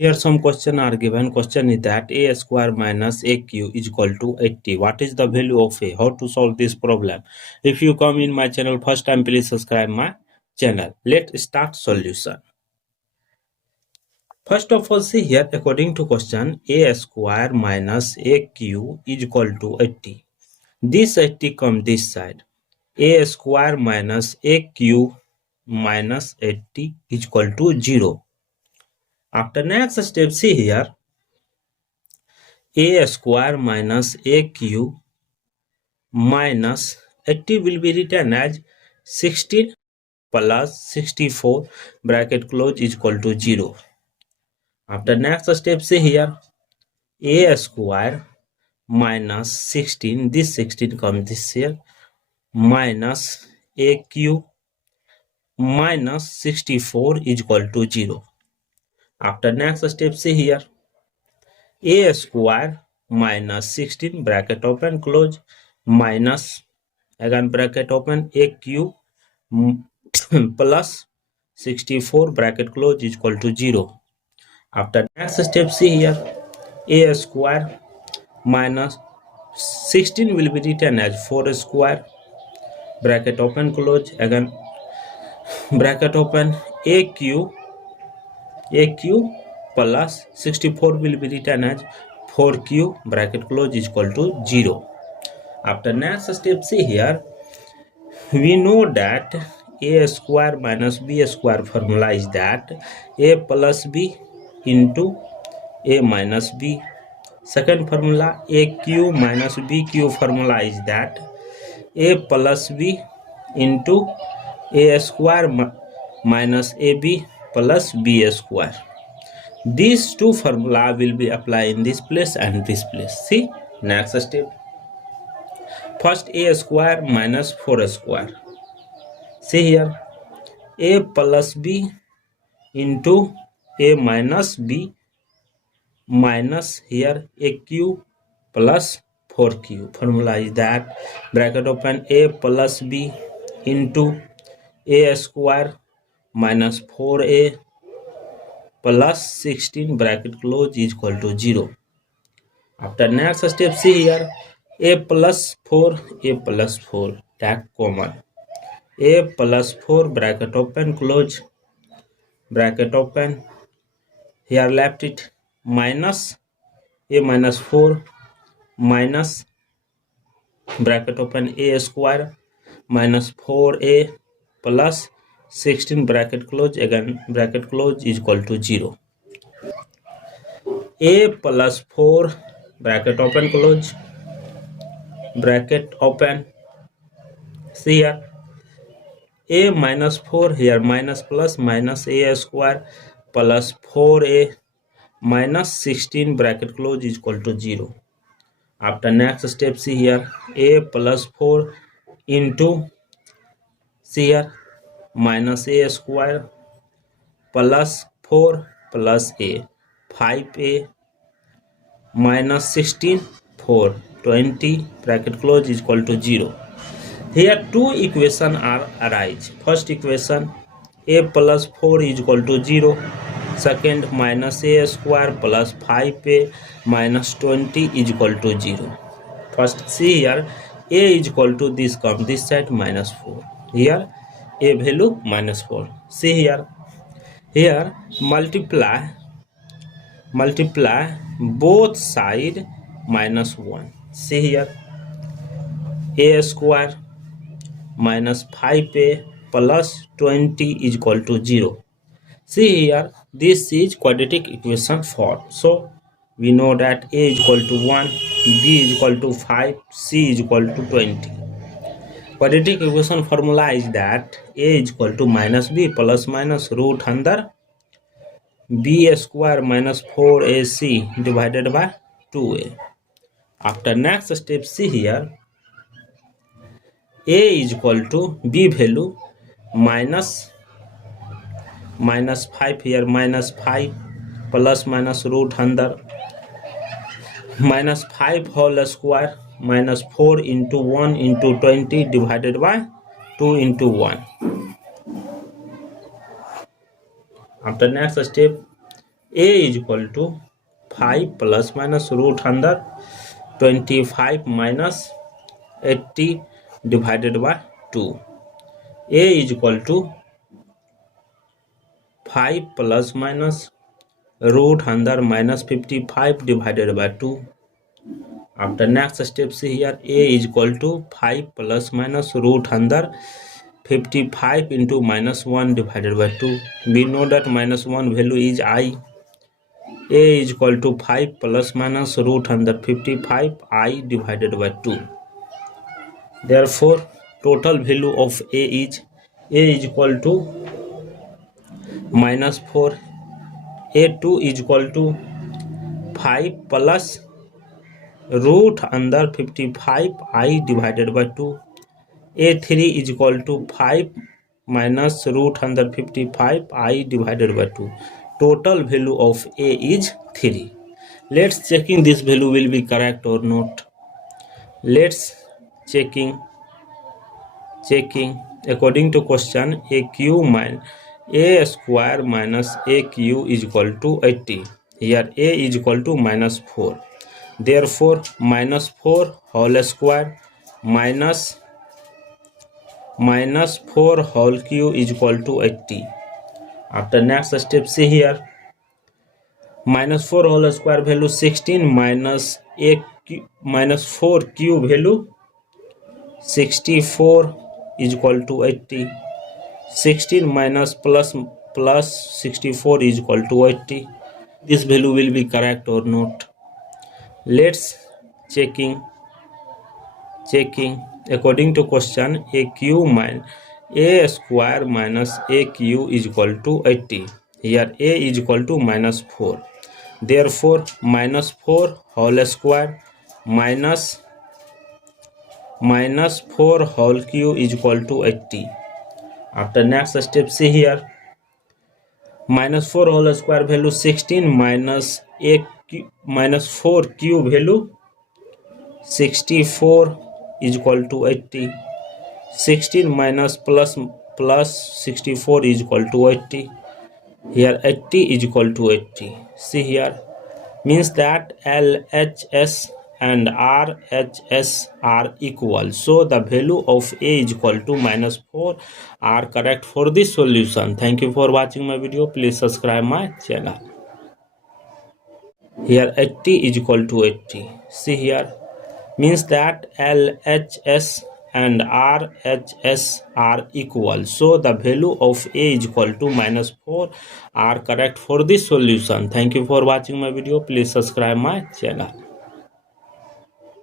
Here some question are given. Question is that a square minus aq is equal to 80. What is the value of a? How to solve this problem? If you come in my channel first time, please subscribe my channel. Let's start solution. First of all, see here according to question, a square minus aq is equal to 80. This 80 come this side. A square minus aq minus 80 is equal to 0. After next step, see here, a square minus aq minus 80 will be written as 16 plus 64 bracket close is equal to 0. After next step, see here, a square minus 16, this 16 comes this here, minus aq minus 64 is equal to 0. After next step, see here, a square minus 16 bracket open close minus again bracket open aq plus 64 bracket close is equal to 0. After next step, see here, a square minus 16 will be written as 4 square bracket open close again bracket open aq plus 64 will be written as 4q bracket close is equal to 0. After next step, see here, we know that a square minus b square formula is that a plus b into a minus b. Second formula, aq minus bq formula is that a plus b into a square minus ab plus b square. These two formula will be applied in this place and this place. See, next step. First, a square minus 4 square. See here, a plus b into a minus b minus here aq plus 4q. Formula is that bracket open a plus b into a square minus 4a plus 16 bracket close is equal to 0. After next step, see here, a plus 4 take common, a plus 4 bracket open close bracket open, here left it minus a minus 4 minus bracket open a square minus 4a plus 16 bracket close again bracket close is equal to 0. A plus 4 bracket open close bracket open, see here, a minus 4 here minus plus minus a square plus 4a minus 16 bracket close is equal to 0. After next step, see here, a plus 4 into, see here, minus a square plus 4 plus a 5a minus 16 4 20 bracket close is equal to 0. Here two equations are arise. First equation, a plus 4 is equal to 0. Second, minus a square plus 5a minus 20 is equal to 0. First, see here, a is equal to this come this side minus 4. Here a value minus 4. See here, here multiply both side minus 1. See here, a square minus 5a plus 20 is equal to 0. See here, this is quadratic equation 4. So we know that a is equal to 1, b is equal to 5, c is equal to 20. Quadratic equation formula is that a is equal to minus b plus minus root under b square minus 4ac divided by 2a. After next step, see here, a is equal to b value minus 5 here minus 5 plus minus root under minus 5 whole square minus 4 into 1 into 20 divided by 2 into 1. After next step, a is equal to 5 plus minus root under 25 minus 80 divided by 2. a is equal to 5 plus minus root under minus 55 divided by 2. After next step, see here, a is equal to 5 plus minus root under 55 into minus 1 divided by 2. We know that minus 1 value is I. a is equal to 5 plus minus root under 55 I divided by 2. Therefore, total value of a is equal to minus 4. a2 is equal to 5 plus root under 55 I divided by 2. a3 is equal to 5 minus root under 55 I divided by 2. Total value of a is 3. Let's checking this value will be correct or not. Let's checking according to question, a square minus aq is equal to 80. Here a is equal to minus 4. Therefore, minus 4 whole square minus 4 whole cube is equal to 80. After next step, see here, minus 4 whole square value 16 minus 4 cube value 64 is equal to 80. 16 minus plus 64 is equal to 80. This value will be correct or not. Let's checking according to question, a square minus aq is equal to 80. Here a is equal to minus 4. Therefore, minus 4 whole square minus 4 whole cube is equal to 80. After next step, see here, minus 4 whole square value 16 minus 4 cube value 64 is equal to 80. 16 minus plus 64 is equal to 80. Here 80 is equal to 80. See here, means that LHS and RHS are equal. So the value of a is equal to minus 4 are correct for this solution. Thank you for watching my video. Please subscribe my channel. Here 80 is equal to 80. See here, means that LHS and RHS are equal. So the value of a is equal to minus 4 are correct for this solution. Thank you for watching my video. Please subscribe my channel.